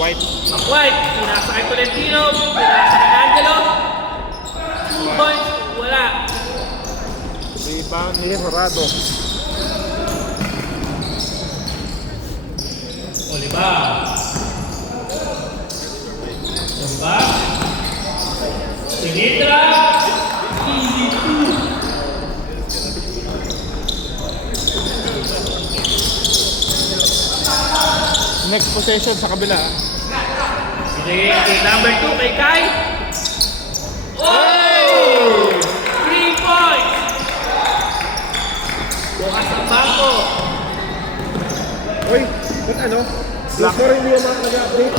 White. White, pinasa kay Tolentino, pinasa kay Angelo. 2 points, wala. Rebound ni Horado. Oliva. Sinitra. Easy 2. Next possession sa kabila. Sige, number 2 kay Kai. Oh! 3 points! Bukas ang bangko. Uy, ba't ano? Yung score hindi yung mga nag-update.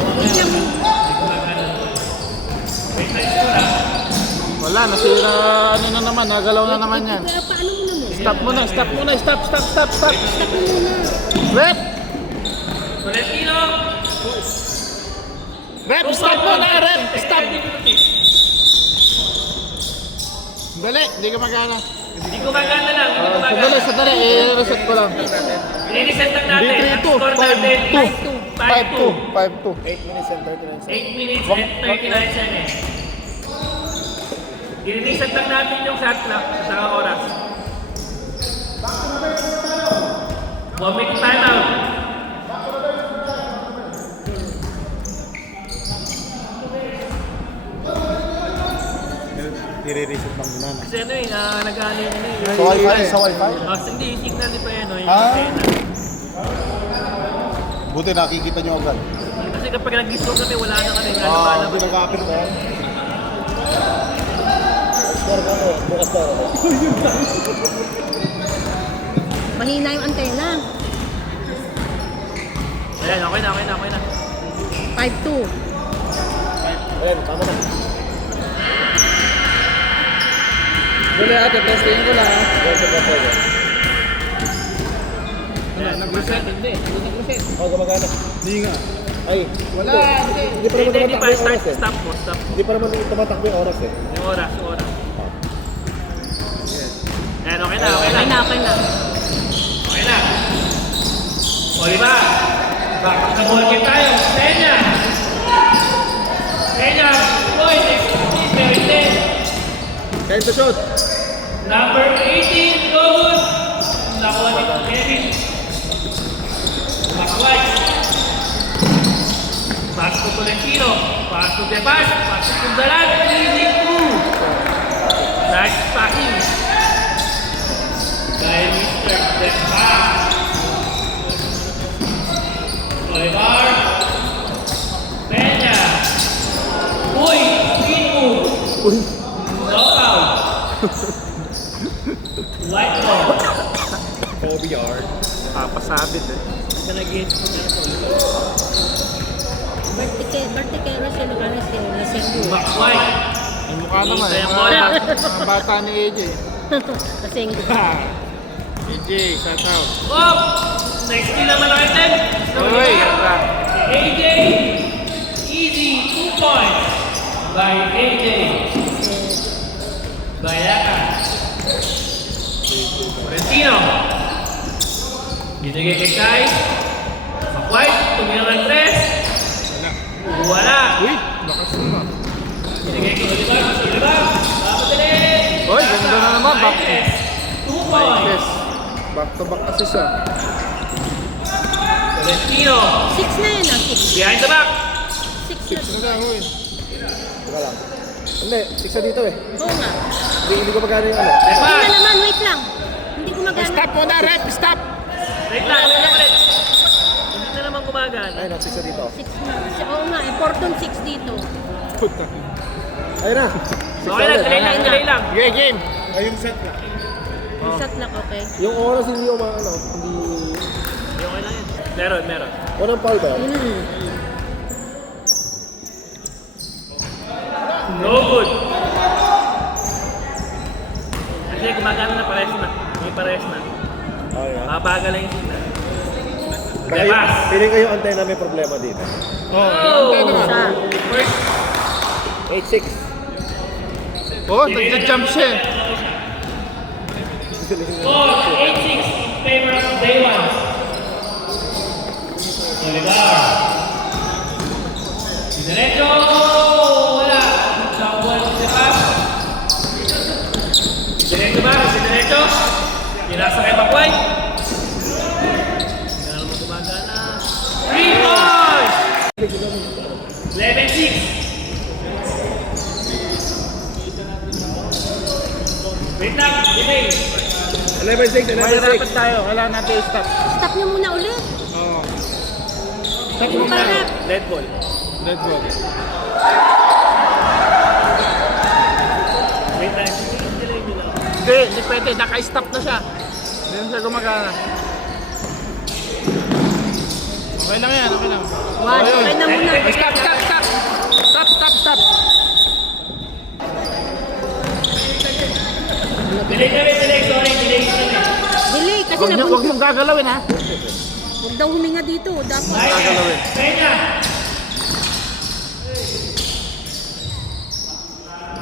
Wala, nasira ano na naman, nagalaw na naman yan. Kaya paano mo naman? Stop muna, stop muna, stop. Stop mo muna. Rep! Tolentino. Rep, stop muna, rep! Stop! Dali, hindi ka magana. Hindi gumagana lang, hindi gumagana. Sandali, i-reset ko lang. I-reset lang natin. Hindi, Ang 3-2, score natin 5-2. 5-2. 8 minutes and 39 seconds. 8 minutes and 39 seconds. I-reset lang natin yung shot clock sa oras. 1 minute timeout. I-reset lang muna. Kasi ano eh, nag-ano yun eh. Sa wifi? Sa wifi? Hindi, yung signal ni Payano, yung Ah. antena. Buti nakikita nyo agad. Kasi kapag nag-disco kami, wala na kami. Ano pa Hindi naman. nag-update ba yan? Score ka ako. Bukas pa ako. Mahina yung antena. Ayan, okay na. 5-2. Ayan, tama na. Dali ate, testingin ko lang ha. Ayan, nag-reset. Hindi nag-reset. Gumagana. Hindi nga. Ay, Wala, hindi. Hindi pa naman Hindi pa, tumatakbo yung oras eh. stop mo. Hindi pa naman tumatakbo yung oras eh. Yung oras. Ayan, okay na. Okay na. Okay na. O, diba? Back to the ball game tayo. Peña, boy, please, very late. Time to shoot. Number 18, go good. Nakuha ni Kevin. White. Pass to Tolentino. Pass to Debas. Pass to Kundalan. Easy 2. Nice passing. By Mr. Debas. Olivar. Peña. Uy, Pino. Knockout. White ball. Kobe yard. Papasabit eh. Nag-against ko na ito. Vertical sino ka na sino. Max White. Ang mukha naman eh. Yung bola. Mga bata ni AJ. Kasing AJ, shout out. Oh! Next kill naman ang item. Uy, ganda. AJ. Easy. 2 points. By AJ. Bayaka. Valentino. Binigay kay Kai. Max White. Tumira ng 3. Wala. Uy, lakas naman. Binigay kay Olivar. Papadali. Uy, ganda na naman. Back. 2 points. Yes. Back to back assist ah. Valentino. 6 na yan 6. Behind the back. 6 na. Ano lang, uy. Teka lang. Hindi, 6 dito eh. Oo nga. Hindi ko magana yung ano. Hindi Debas. na naman, wait lang. Hindi ko magana. Stop muna, rep. Stop. Wait lang, ulit. Hindi na naman gumagana. Ayun na, 6 dito. 6 na. Oo nga, important 6 dito. Puta. Ayun na. Okay lang, delay lang. Okay, game. Ayun set na. Yung shot lock, okay. Yung oras hindi yung mga ano, hindi... Okay lang yun. Meron. Walang foul ba? No good. Kasi gumagana na pares na. May pares na. Okay nga. Mabagal lang yung signal. Baka Debas. Piling kayo antena may problema dito. Oh! Isa. First. 8-6. Oh, nag-jump siya eh. 8-6 in favor of Day One. Bolivar. Diretso! Wala. Nakuha si Pas. Diretso ba? Si Diretso? Pinasa kay Bakway. Hindi na naman gumagana. 3 points! 11-6. Wait lang, delay. 11-6, Mahirapan 11-6. tayo. Kailangan natin i-stop. Stop niyo muna ulit. Oo. Stop mo para. Dead ball. Let's go. Wait time. Delay nyo lang. Hindi pwede. Naka-stop na siya. Hindi na siya gumagana. Okay lang yan, okay lang. One, okay na muna. Stop, stop, stop! Stop, stop, stop! Delay kami, delay. Sorry, delay. Delay kasi Huwag nabuntot. mong gagalawin ha. Huwag daw huminga dito. Dapat. Michael, Peña.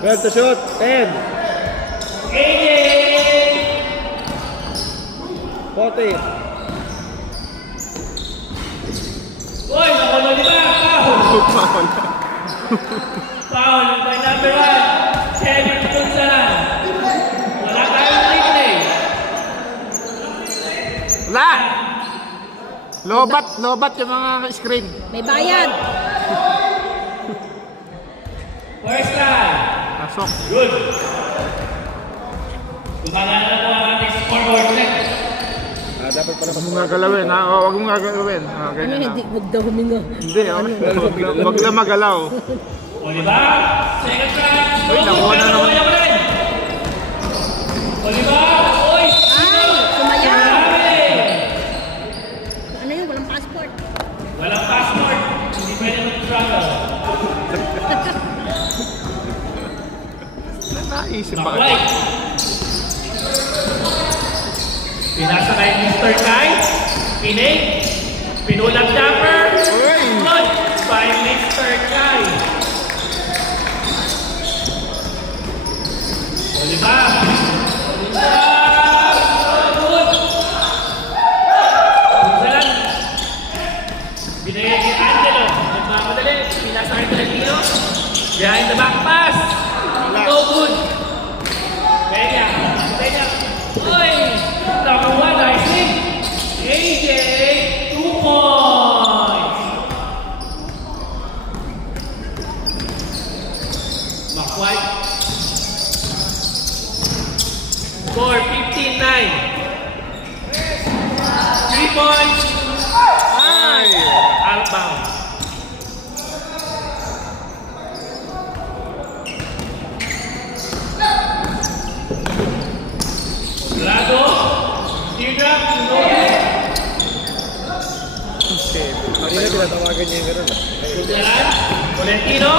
Well to shoot. 10. AJ. 40. Uy, nakulo di ba? Foul. Foul. By number 1. Kevin Gonzalez. Wala tayong replay. Wala! Lobat yung mga screen. May bayad. First time. Pasok. Good. Gumagana na po ang ating scoreboard net. Dapat pa Huwag mong gagalawin ha. Huwag mong gagalawin. Ano Ganyan hindi? lang. Huwag daw huminga. Hindi, okay. Huwag lang magalaw. Olivar. Second try. Uy, nakuha na naman. Olivar. Uy. Ay, sumayaw. Marami. Ano yun? Walang passport. Walang passport. Hindi pwede mag-travel. Naisip ba? Bakway. Pinasa kay Mr. Kai. Pinay. Pinulang jumper. Uy! Good by Mr. Kai. Olivar. Olivar. Good. Gonzalez. Binigay kay Angelo. Nagmamadali. Pinasa kay Trentino. Behind the back pass. No good. Peña. Peña. Uy! Nakuha. Nice hit. AJ. 2 points. Bakway. Score 15-9. 3 points. Ay! Outbound. Grado. Teardrop. Kanina pinatawagan niya yung gano'n. Sundaran. Valentino.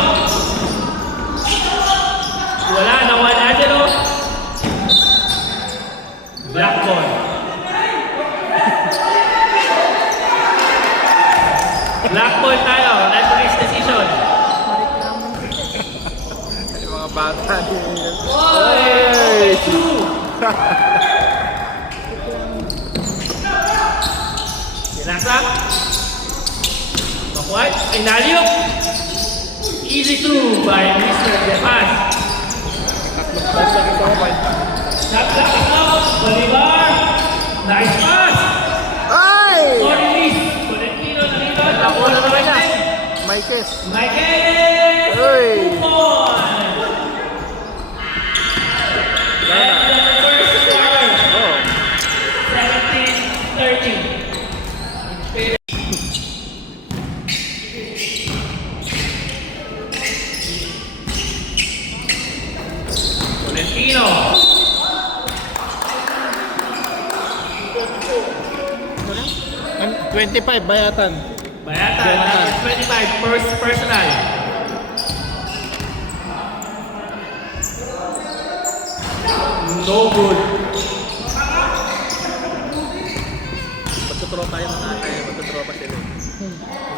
Wala. Nawan Angelo. Black ball. Black ball tayo. Referee's decision. Yung mga bata. Oy! 2. Sinasa. Bakway. Ay, naliyok. Easy 2 by Mr. Depas. Shot clock is out. Bolivar. Nice pass. Ay! Sorry, Liz. Valentino na rebound. Nakuha na naman niya. Maikes. Michael. Uy! 2 points. And the first quarter. Oh. 17-13. Valentino. 25, bayatan. Bayatan, number 25, first personal. No good. Magtutropa yung mga tayo. Magtutropa sila.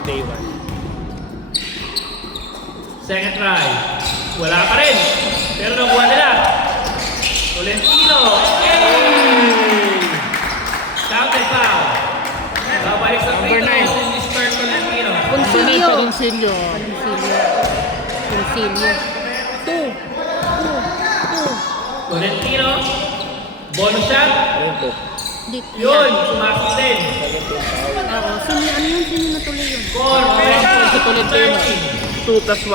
Day 1. Second try. Wala pa rin. Pero nakuha nila. Tolentino. Hey! Counted foul. Babalik sa free Number throw 9. si Mr. Tolentino. Peninsilio. Consilio. 2. Tolentino. Bonus shot. Ayun po. Dito. Yun, sumakot din. Oo. Sino yun? Sino natuloy yun? Score, Si Tolentino. 2 plus 1.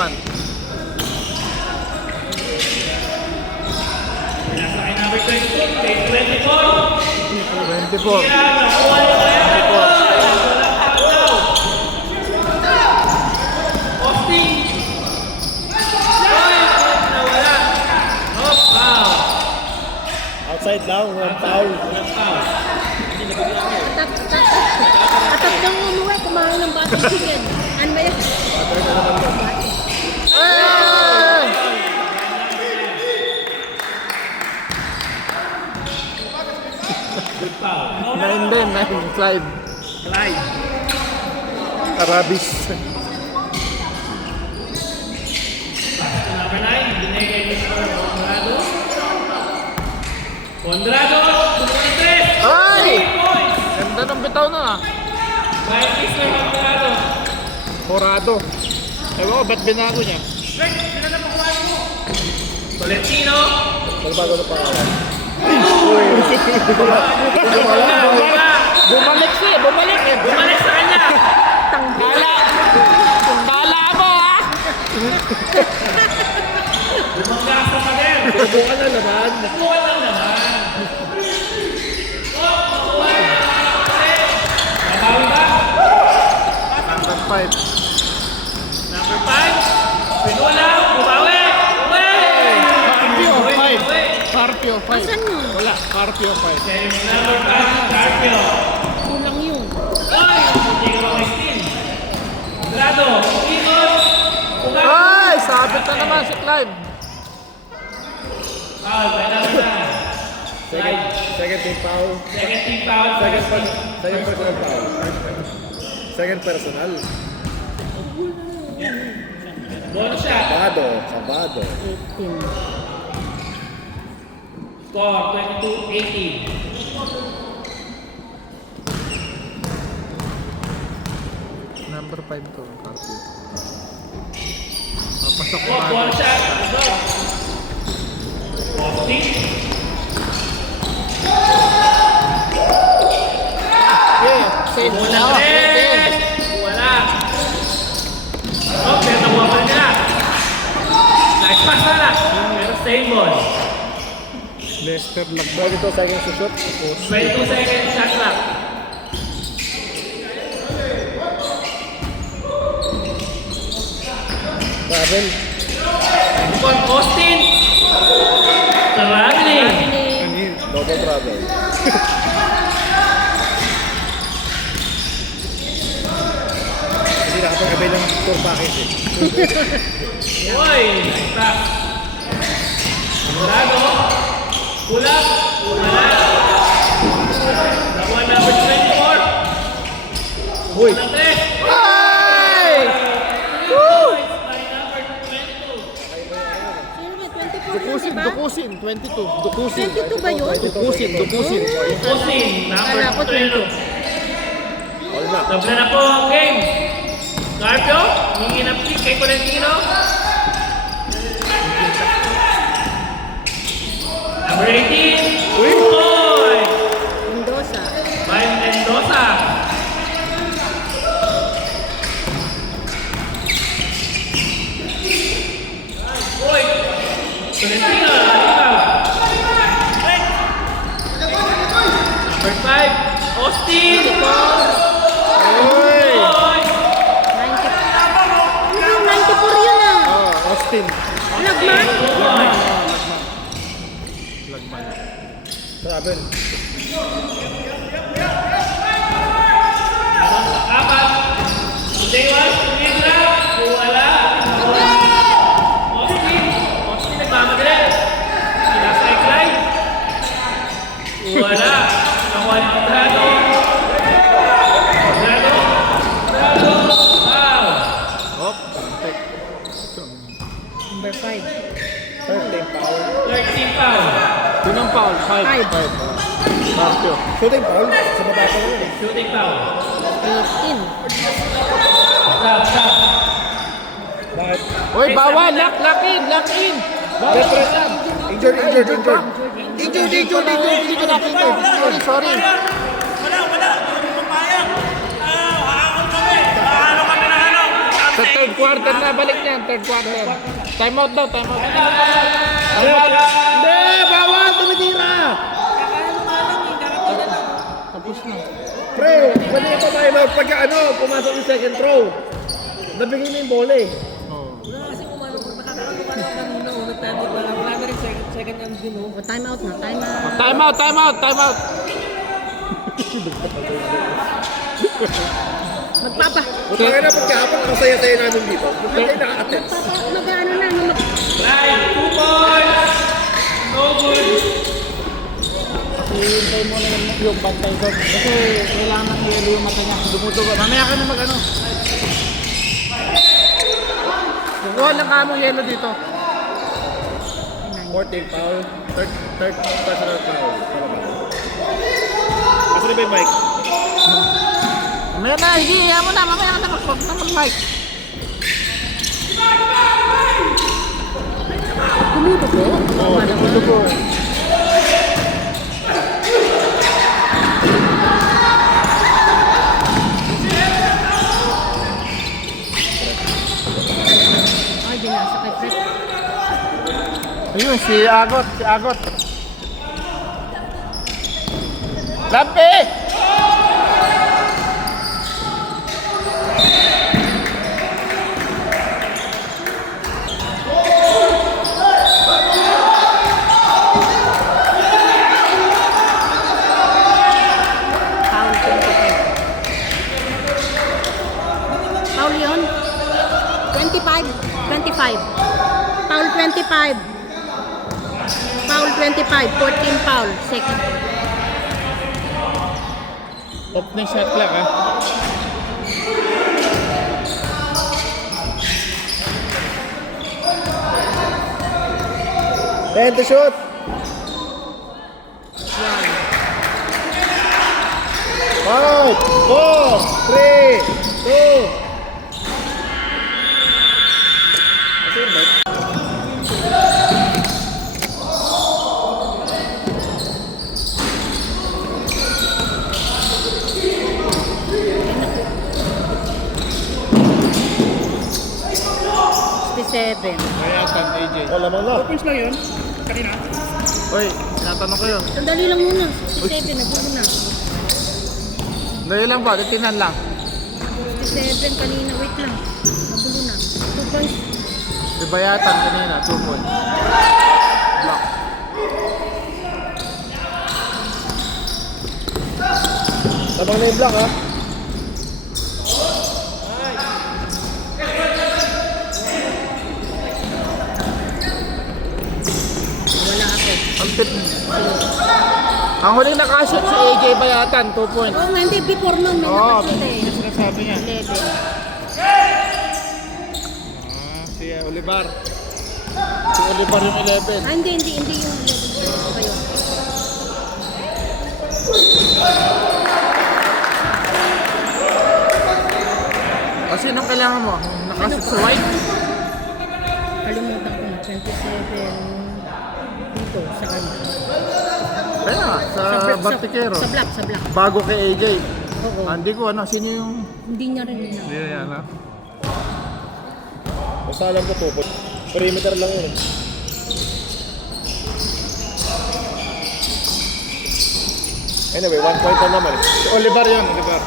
Nasa kay number 22, kay 24. 24. Kaya nakuha niyo kaya. Wala pa daw. Austin. Oy, nawala. Oh, foul. Outside lang, walang foul. Walang foul. Atap kang umuwi, kumain ng batang chicken. Ano ba yun? Ay! Good foul. 9 din, 9. Clyde. Clyde. Arabis. Number 9, binigay ni Sir Conrado. Conrado, Dumontes. Ay! 3 points. Ganda ng bitaw na ah. By Mr. Conrado. Corrado. Ewan ko, ba't binago niya? Tolentino. Pagbago na pangalan. Bumalik siya, bumalik eh. Bumalik sa kanya. Kala mo ah. Bumangga sa pader. Subukan na naman. Buwan lang naman. Oh, nakuha na. Nabawi ba? Number 5. Number 5. Pinula. Bumawi. Uwi. Carpio, Uwi, 5. uwi. Carpio, 5. Asan yun? Wala, Carpio, 5. Number 5. Carpio. Kulang yun. Oy! Hindi ko mag-steal. Grado. Ikot. Ugat. Ay! Sabit na naman si Clyde. Foul. By number 9. Second team foul. Second team foul. Second personal foul. Second personal. Bonus shot. Sabado. 18. Score 22-18. Number 5 to, Carpio. Papasok Oh, na. bonus shot. Go. Austin. Yeah, save Bola na ako. tres. Wala. Oh, pero nabuha pa rin nila. Nice pass na lang. Pero same ball. Lester lang. Bakit ito second to shot? 22 seconds shot clock. Travel. Con Austin. Traveling. Double travel. Hindi nakapagkabay ng tour package eh. Uy, nice pass. Grado. Kulak. Wala. Nakuha number 24. Uy! Ng 3. Ay! Points by number 22. Sino ba? 24 yun, Dukusin, diba? dukusin. 22. Dukusin. 22 ba yun? Dukusin. Austin, number Kala ko 22. All na. Doble na po ang game. Carpio, hingi ng pick kay Tolentino. Number 18. Uy! Mendoza. By Mendoza. Uy! Tolentino, ikaw. Number 5. Austin. Uy! Uy! 90. Ano, 94 yun ah. Oh, Austin. Lagman? Lagman. Travel. Apat. Dewan, Tumindra, wala. Austin nagmamadali. Sinasay Clyde. Wala. Nakuha ni Conrado. Wow. Hop. Number 5. Third team foul. 13 foul. Unang foul. 5. Five. 5. Carpio. Shooting foul? Sa baba ko yun eh. Shooting foul. 18. Bakit? Uy, bawal! Lock in! Lock in! Bawal! Referee. Injured. Hindi ka nakita. Sorry. Sa third quarter na, balik niyan. Third quarter. Time out daw, time out. Hindi! Bawal! Tumitira! Tapos na. Pre, pwede pa tayo pagka pumasok yung second throw. Nabigay mo yung bola eh. O, time out na, time out. Time out, time out, time out. Magpapa. Kaya na pagkahapon, ang saya-saya namin dito. Bakit kayo nakaka-attend? Mag-ano na, Right, 2 points. No good. Hihintay mo na yung bantay ko. Kasi kailangan ng yelo yung mata niya. Dumudugo. Mamaya ka na mag-ano. Kukuha lang ka mong yelo dito. 14 foul, third personal foul. Kasi na ba yung mic? Mamaya na, hindi. Iyan mo na. Mamaya ka na mag-mic. Dumudugo. Oo, dumudugo. Ay, binasa kay Fred. Ayun, si Agot. Lampi! Foul 25. Foul yun? 25. 25. Foul 25. Foul 25. 14 foul. Second. Opening shot clock, ha? And to shoot! Five, 4, 3, 2. Ito yung mic. Seven. Mayatan, AJ. Oh, lamang na. Uy, tinatanong ko yun. Sandali lang muna. 67, nagulo na. Dahil lang ba? Titinan lang. 67 kanina, wait lang. Nagulo na. 2 points. Si Bayatan kanina, 2 points. Block. Lamang na yung block ha. Wala ako. Ang tip. Ang huling nakashoot si AJ Bayatan, 2 points. Oo nga, hindi. Before nun, may Oo, nakasita eh. sinasabi niya. 11. Si Olivar. Si Olivar yung 11. Ah, hindi yung 11. Ano ba yun? O sinong kailangan mo? Nakashoot sa white? Kalimutan ko na. 27 dito, sa kanya. Kaya nga, sa Bartikero. Sa black. Bago kay AJ. Oo. Hindi ko ano, sino yung... Hindi niya rin yun. Hindi yan, ha? Basta alam ko po, perimeter lang yun. Anyway, 1 point na naman. Si Olivar yun, Olivar.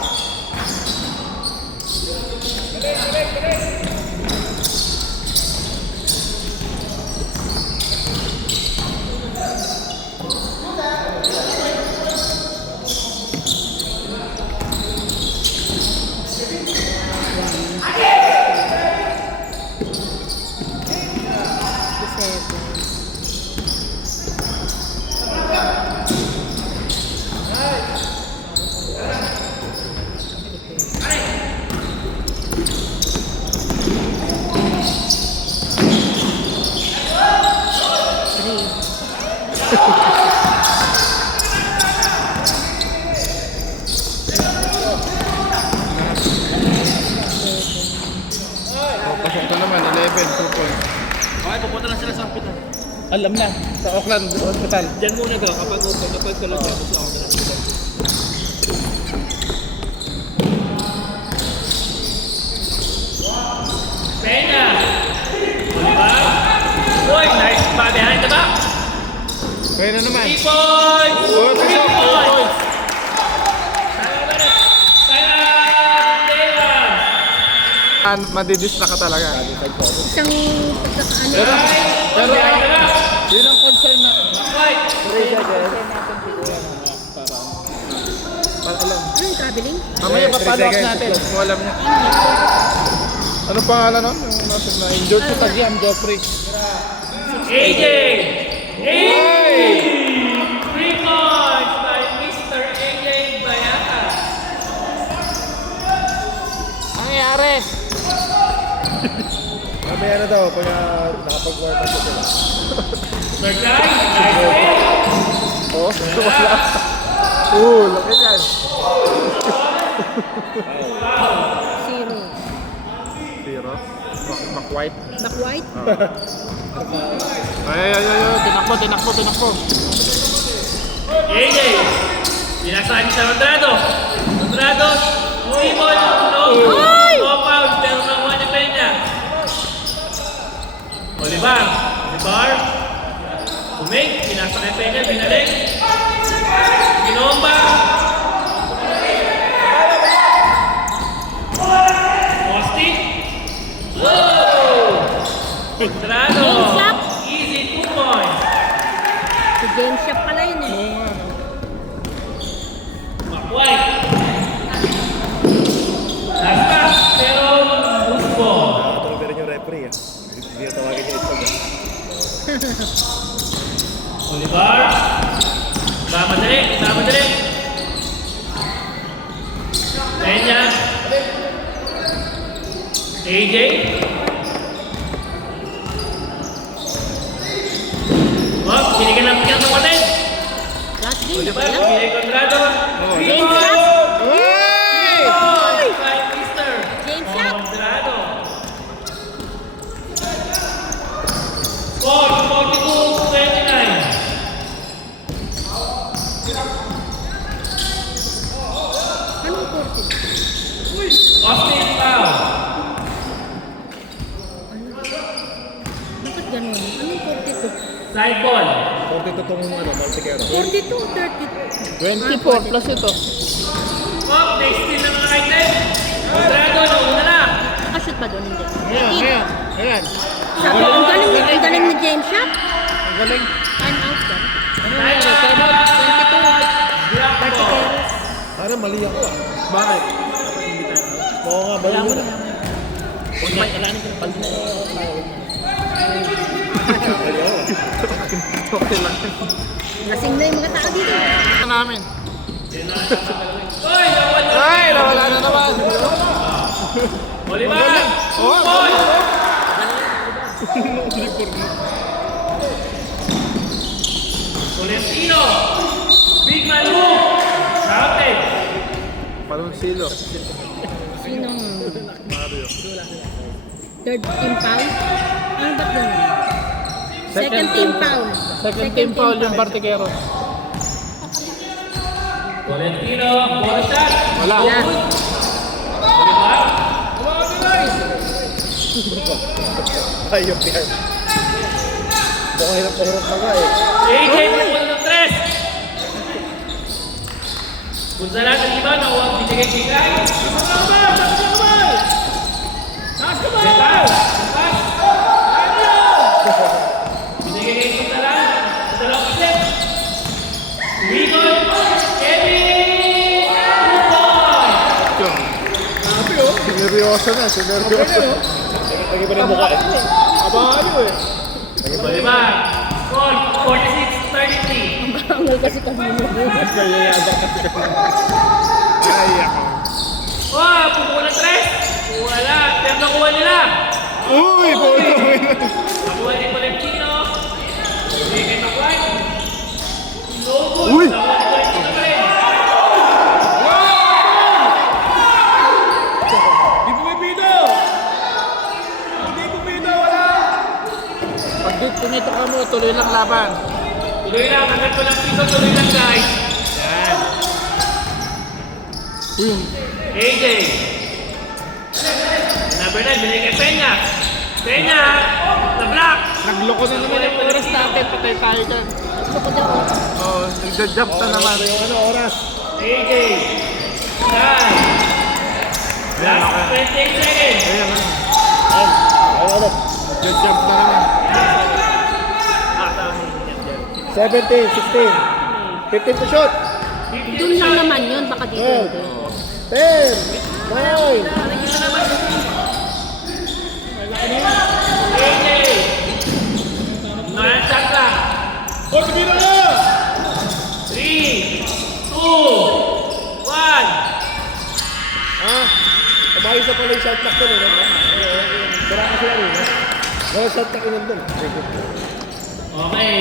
Alam na. Sa Auckland Hospital. Diyan muna to, kapag open, kapag tulog ka, gusto ako na. Peña! Olivar! Boy, nice pa behind the back! Kaya na naman. 3 points! Oh, 3 3 points! points. Madidistract ka talaga. Isang pagkakaano. Pero yun ang concern na. Para alam. Ano yung traveling? Mamaya papalo up natin kung alam niya. Ano pangalan nun? Yung nasa na injured si Tagiam, Jeffrey. AJ! AJ! 3 points by Mr. AJ Bayaka. Ang nangyari? Mamaya na daw, pag nakapag-warm up sila. Berkay, nice win! Oh, wala. Laki yan. Zero. Zero. Mac-white. Back white? Ay. Tinakbo. AJ! Pinasahin sa Andrado. Andrado, 3 points, no fouls, pero nakuha ni Peña. Olivar, Umig, pinasa kay Peña, binalik. Ginomba. Austin. Andrado. Game shot. Easy 2 points. Si game shop pala yun eh. Makway. Last pass, pero loose ball. Tulog na rin yung referee. Hindi na tawagin niya ito. Olivar. Madali. Peña. AJ. Binigyan lang ng kapatid. Last game na Olivar, pala. binigyan kontrado. Game shop. By Mr. Game shop. Kontrado. Score, 42-29. Anong korte? Austin foul. Bakit ganun? Anong korte to? Side ball. Kung dito itong Martikero. 42 o 32? 24 plus ito. Next steal na mga item. Kontrado, nauna na. Nakashoot ba doon? Hindi. Ayan. Sabi, ang galing ni James Shop. Ang galing. Time out ba? Time out. 22. Partikeros. Parang mali ako ah. Bakit? Oo nga, mali mo na. Huwag may alanin ko. Okay lang. Lasing na yung mga tao dito. Ito namin. Oy, nawala. Ay, nawala na naman. Olivar. Oh, Point. Tolentino. Big man move. Routed. Palunsilo. Sinong third team foul? Ano ba't ganun? Second team foul. Second team foul yung Partikeros. Tolentino. Ball shot. Wala. Wala. Olivar. Ayok yan. Mukhang hirap na nga AJ pupul ng 3. Kung sa lahat ng iba na huwag binigay-bigay. Binigay kung sa lahat. Sa dalawang kasi. Rigon. Kevin. Sineryoso na. Lagi pa rin mukha eh. Abayo eh. Olivar. Score 46-33. Angal kasi kanino. Ay, ako. Oh, pupul ng 3. Wala. Pero nakuha nila. Uy, polo. Nakuha ni Tolentino. Binigay na White. No good. Uy! Nakuha ni Tolentino pa rin. Di pumipito! Hindi pumipito, wala! Pag dito ka mo, tuloy lang laban. Tuloy lang, hanggat ko ng piso, tuloy lang guys. Yan. Uy, AJ. Number 9, binigay kay Peña. Peña, na-block. nagloko na naman yung oras natin. Patay tayo dyan. Gusto ko daw. Oo, nagja-jump na naman. Yung ano, oras. AJ. Time. Last 28 seconds. Ayan, ano. Ano? Nagja-jump na naman. Ah, tama. 17, 16. 15 to shoot. Doon lang naman yun, baka dito. 12, 10, 9. AJ. Narasak lang. O, tumira na! 3, 2, 1. Ah, kumain sa pala yung shot clock doon, no? Sira kasi yan, no? Wala shot clock yun doon. Okay.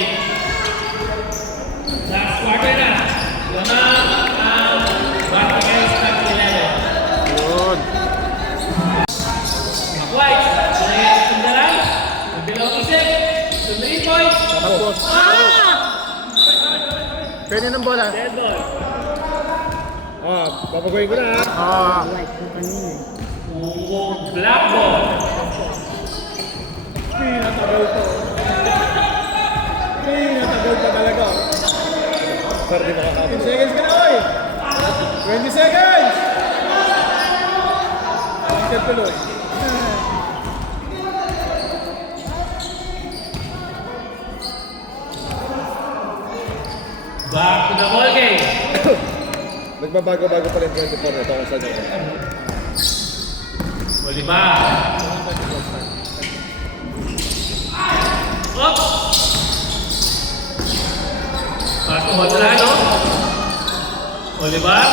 Last quarter na. Lama ang Barangay Start 11. Yun. White. Kaya sundaran. Kabilang isip. 3 points. Tapos, Ah! pwede ng bola. Dead ball. Ah, papagoyin ko na, ha? Ah, White ko kanina. Black ball. Pinatagal to. Pinatagal pa talaga. Sir, di makakapit. 10 seconds ka na, oy! 20 seconds! Bakit tuloy? Back to the ball game. Nagbabago-bago pa rin 24 na ito kung saan yun. Olivar. Up. Back to Montrano. Olivar.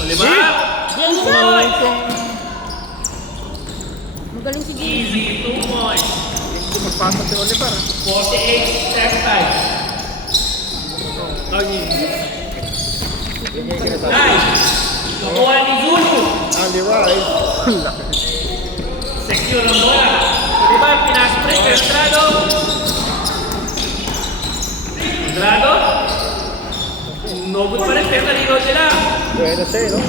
Olivar. Jason! Magaling si Jason. Easy 2 points. hindi magpasok si Oliver. 48 step time. Nice. Nakuha ni Zulu. Andy Rice. Secure ang bola. Diba, pinasprint kay Andrado. Andrado. No good pa rin, pero naligaw sila. Buena say, no?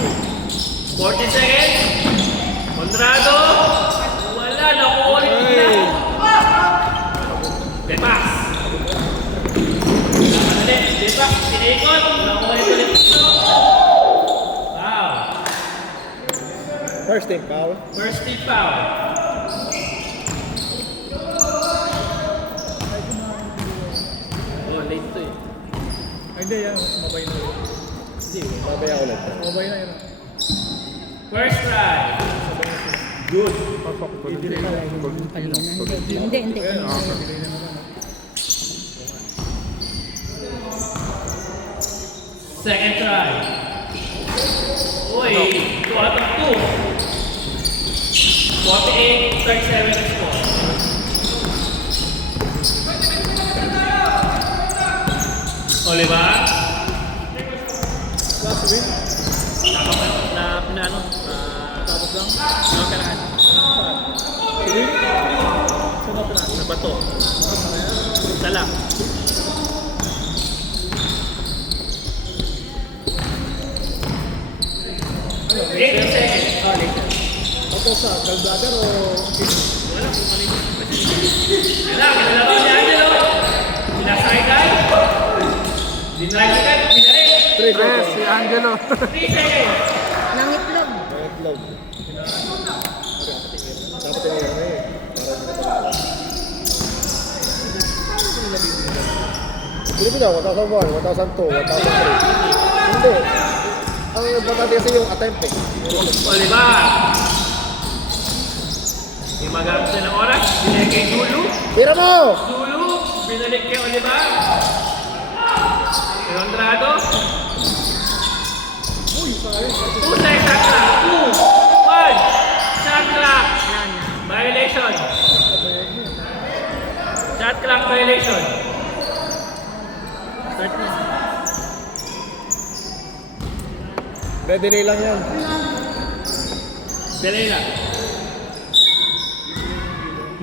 40 seconds. Andrado. Wala, nakuha rin nila. Depas. Depas, pinikot. Nakuha rin ulit. Wow. First team foul. First team foul. Oh, late to eh. Hindi yan, mabay na yun. Hindi, mabaya ulit. Mabay na yun. First try. Good. Hindi, hindi. Second try. Uy, 2 out of 2. 48, 37 is score. Oliver. Last win. Ano? Tapos lang? Ano kailangan? Sa bato. Dala. Ano? 80 seconds. Ito sa Galbladder o... Wala, kinalabaw ni Angelo. Sinasakay. Dinragitan, pinarik. 3 Yes, seconds. si Angelo. 3 seconds. Nangitlog. Itlog. Dapat yung ano eh. Para hindi na pala. Hindi daw, 1,001, 1,002, 1,003. Hindi. Ang importante kasi yung attempt eh. Olivar. Yung magamit na ng oras, binalik kay Zulu. Tira mo! Zulu, binalik kay Olivar. Kay Andrado. 2 seconds clock. 2, 1. Shot clock. Violation. Shot clock violation. Delay lang yan. Delay lang.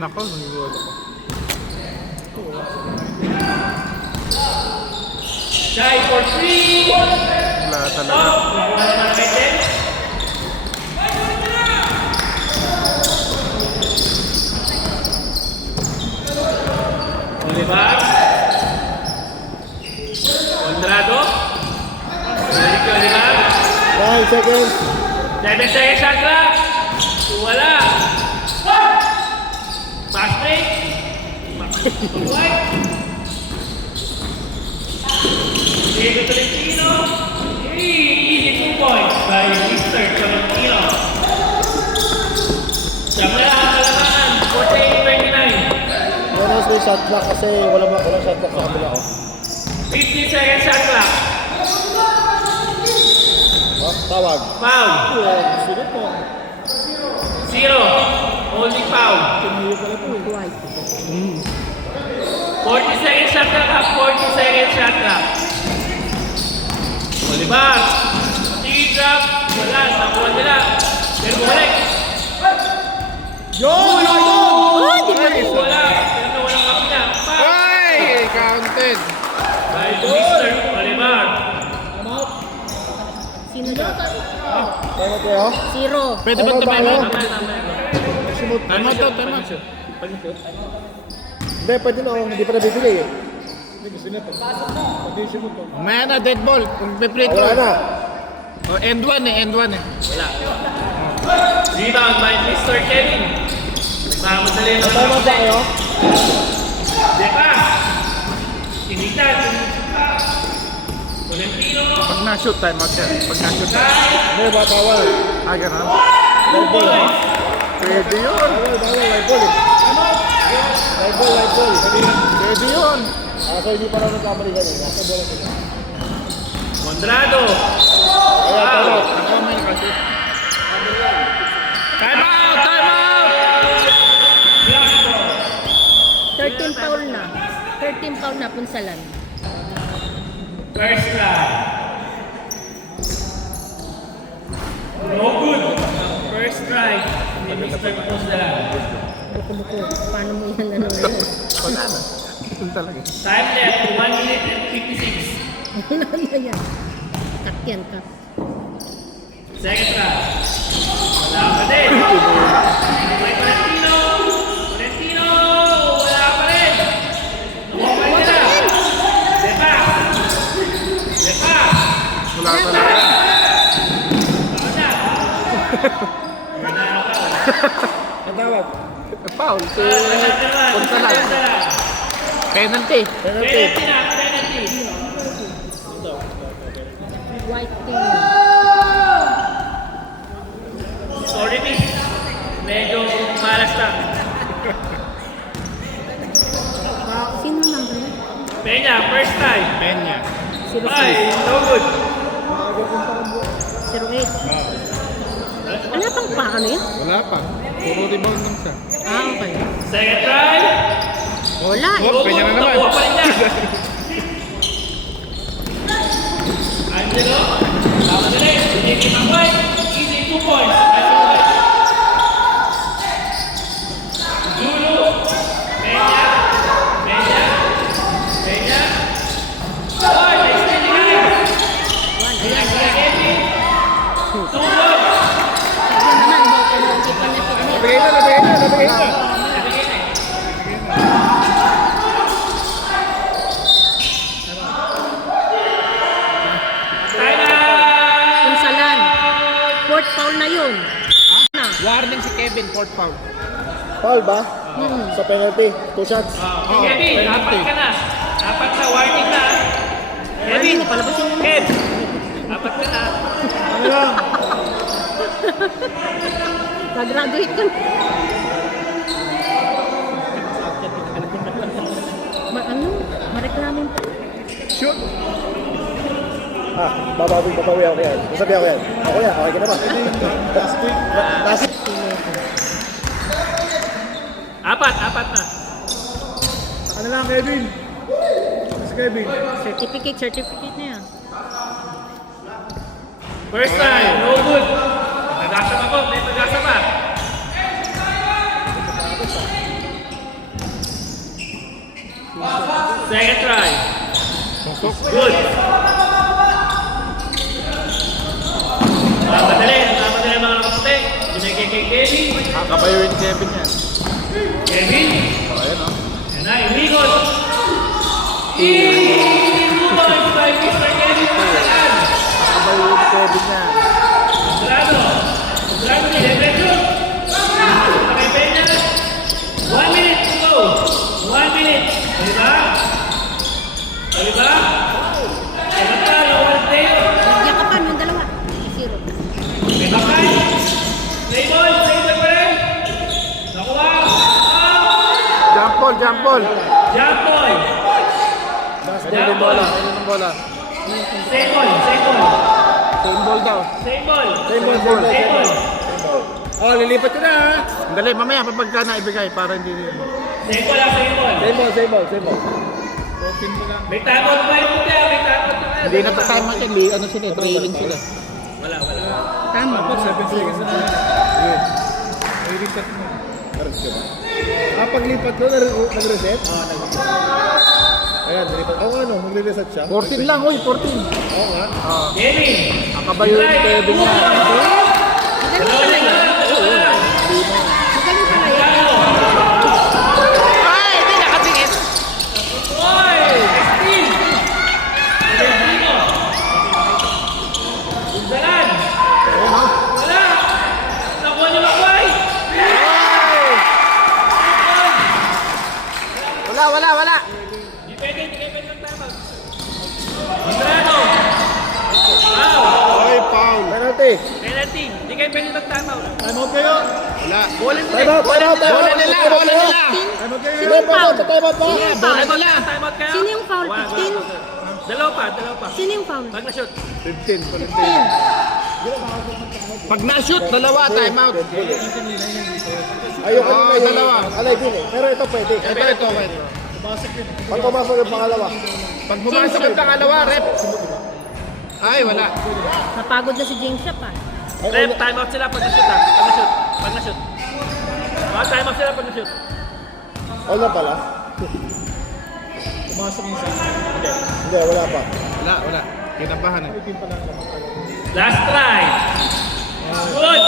Nako, nagwala ko. Shy for 3. Wala talaga. Nakuha naman kay Jen. Olivar. Condrado. Eric Olivar. 9 seconds. 7 seconds shot clock. Wala. Fast break. White. Diego Tolentino. Easy 2 points by Mr. Tolentino. Samla ang kalamangan. 48-29. Bonus may shot clock kasi walang shot clock sa kabila ko. 15 seconds shot clock. Oh, tawag. Foul. Sunod mo. 0. Holding foul. Tumuyo pala po. White. 40 seconds shot clock. 40 seconds shot clock. Olivar. T-drop. Wala. Nakuha nila. Pero bumalik. Yun! Nice! Wala. Pero nawalang kapila. Foul. Ay! Counted! By Mr. Olivar. Sino daw? Tama kayo? 0. Pwede ba Tama tumay ba? mo? Simot. Tama to, tama. Hindi, pwede na. Hindi pa nabibili eh. Mamaya na, dead ball. Kung pe-free Wala throw. na. Oh, end one eh, end one eh. Wala. Rebound by Mr. Kevin. Nagmamadali ng Tama ba kayo? Depa. Tinitan. Tolentino. Pag na-shoot, time out yan. Pag na-shoot, time. Hindi, bawal. Ah, ganun. Live ball eh. Pwede yun. Bawal, live ball eh. Live ball. Pwede yun. So hindi pa lang nagkamali ganun. Nasa bola sila. Condrado. Kaya tama. Nakamay kasi. Time out! Time out! 13 foul na. 13 foul na punsalan. First try. No good. First try. Ni Mr. Pusdalan. Buko-buko. Paano mo yan ano yun? Wala na. Yun talaga. Time left. 1 minute and 56. Wala na yan. Cut yan ka. Second try. Wala pa din. May Valentino. Valentino. Wala pa rin. Nakuha nila. Depa. Depa. Wala talaga. Tama na. Ang tawag. Foul. Si Punsalan. Penalty. Penalty. Penalty na. Penalty. White team. Sorry, miss. Medyo malas na. Sino number yun? Peña, first time. Penya. Ay, no good. 08. Ano pang paano yan? Wala pa. Puro rebound lang siya. Ah, okay. Second try. Wala eh. Oh, Penya na naman. Nakuha pa rin niya. Angelo. Tama na rin. Binigay ng white. Easy 2 points. Zulu. Peña. Peña. Peña. Oh, next na rin. Ayan, ayan. Tulog. Ayan naman, baka hindi pa na ito. Nabigay na. Time out. Punsalan. Fourth foul na yun. Na. Warning si Kevin, fourth foul. Foul ba? Sa penalty. 2 shots. Oo, Kevin, penalty. apat ka na. Apat na, warning na. Kevin, Palabasin mo. Kev, apat ka na. Ano lang? Mag-graduate ka. Ano? Mareklamin pa. Shoot. Babawi ako yan. Sasabi ako yan. Ako yan, okay ka na ba? Last week. Apat na. Saka na lang, Kevin. Mas Kevin. Certificate na yan. First time, no good. Nag-asa pa po, may nag-asa pa. Second try. Good. Madali mga kaputi. Binigay kay Kevin. Kakabayuin Kevin yan. Kevin. Ayan o. Yan na, illegal. Illegal by Mr. Kevin Masalan. Kakabayuin Kevin yan. Kontrado ni Depresyon. Okay, Peña. 1 minute to go. 1 minute. Diba? Diba? Diba? Nagyan ka pa, yung dalawa. 0. May bakay. Play ball pa rin. Nakuha. Jump ball, jump ball. Jump ball. Ayun yung bola, ayun yung bola. Same ball. Same ball daw. Same ball. Same ball. Oh, lilipat ko na ha. Dali, mamaya pagka na ibigay para hindi rin. Same ball. Same ball. May timeout pa yung puti. May timeout pa rin. Hindi na pa tayo matyan. Ano sila, trailing sila. Wala. Tama. 7 seconds na lang. Yun. May reset mo. Cards ka ba? Paglipat ko, nag-reset? Oo, nag-reset. Ayan, nilipat. Oo nga no, magre-reset siya. 14 lang, uy, 14. Oo nga. Kevin. Kakabayuin Kevin yan. Magaling pala yan. Magaling pala yan. Ay, hindi nakatingin. Oy! Steve! Valentino! Undalan! Ayun o. Wala! Nakuha niyo makway! Wala. Di pwede magtama. Undrado! Wow! Ay, foul. Penalty. Penalty! Di kayo pwede magtama. Time out kayo. Wala. Time out. Bola nila. Time out kayo. Sino yung foul? Time out pa. Time out kayo. Sino yung foul? 15? Dalawa pa. Sino yung foul? Pag na-shoot. 15. 15. Pag na-shoot, dalawa, time out. Ayoko Oo, na yung dalawa. alay din eh. Pero ito pwede. Ito. Pag pumasok yung pangalawa. Pag pumasok ang pangalawa, rep. Ay, wala. Napagod na si James Shop ah. Rep, time out sila pag na-shoot. Pag na-shoot. Time out sila pag na-shoot. All na pala. Pumasok yung Hindi, wala pa. Wala. Kinabahan eh. Last try. Good.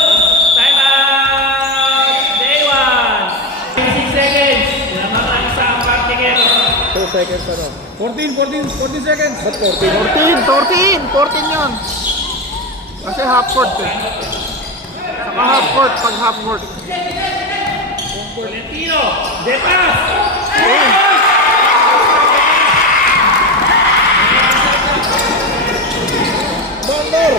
Time out. Day 1. 16 seconds. Lamang ang isang partingero. 2 seconds ano. 14 seconds. Ba't 14? 14 yun. Kasi half court eh. Saka half court, pag half court. Valentino. Depas. Bandor!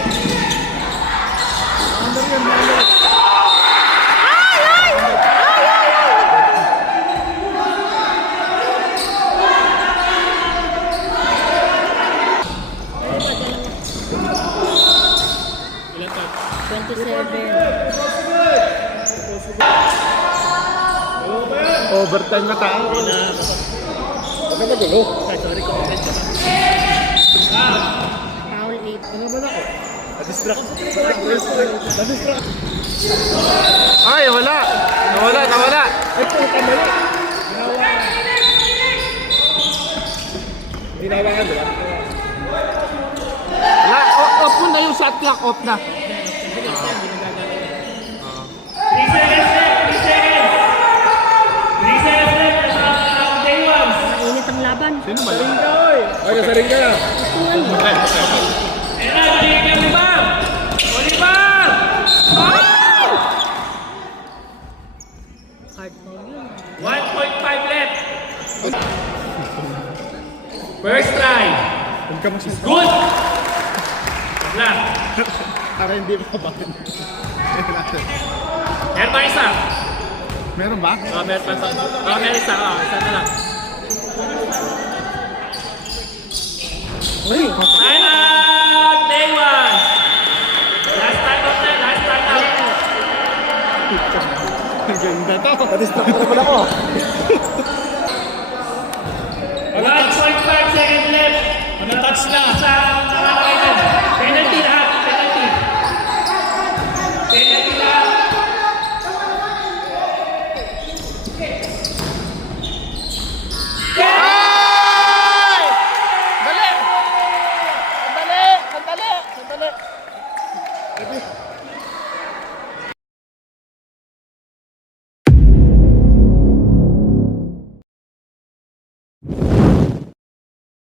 Ilan to? 27. Overtime na tayo. Huwag ka magulo. Foul 8. Ano ba na ako? Na-distract. Ay, wala. Nawala. Ay, puta mali. Hinawakan, di ba? Wala. Off mo na yung shot clock. Off na. 3 seconds left. 3 seconds. 3 seconds left. Day 1. Mainit ang laban. Sino ba yun? Ay, nasa ring ka na. Ayan na, bigyan ka Olivar! Olivar! Hard foul yun. 1.5 left. First try. Huwag ka masyadong. Good! Wala. Para hindi pa ba? Meron pa isa. Meron ba? Meron pa isa. Meron isa. Isa na lang. Uy, Time out! Day 1. Last time out na. Last time out. ganda to. Na-distract na naman ako.